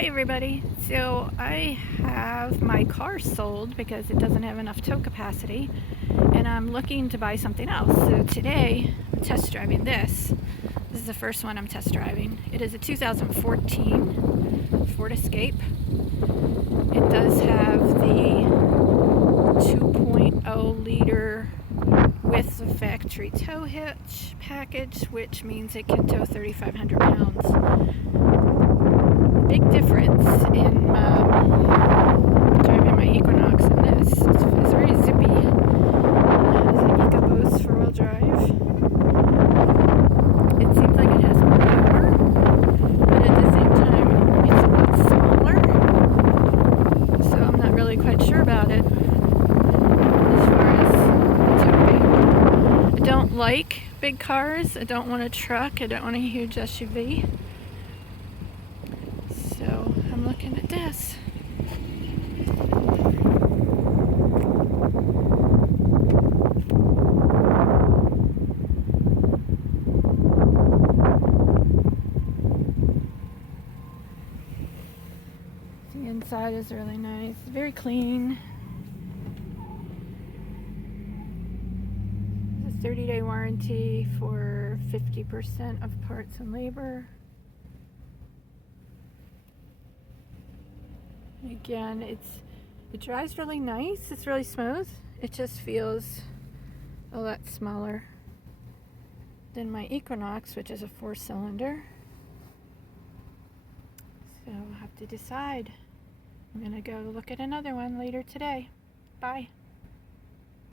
Hey everybody, so I have my car sold because it doesn't have enough tow capacity and I'm looking to buy something else. So today I'm test driving this. This is the first one I'm test driving. It is a 2014 Ford Escape. It does have the 2.0 liter with the factory tow hitch package, which means it can tow 3,500 pounds. Big difference in driving my Equinox and this. It's very zippy. It has an EcoBoost four-wheel drive. It seems like it has more power, but at the same time it's a lot smaller. So I'm not really quite sure about it as far as towing. I don't like big cars. I don't want a truck. I don't want a huge SUV. So I'm looking at this. The inside is really nice, very clean. It's a 30-day warranty for 50% of parts and labor. Again, it drives really nice. It's really smooth. It just feels a lot smaller than my Equinox, which is a 4-cylinder. So I'll have to decide. I'm gonna go look at another one later today. Bye.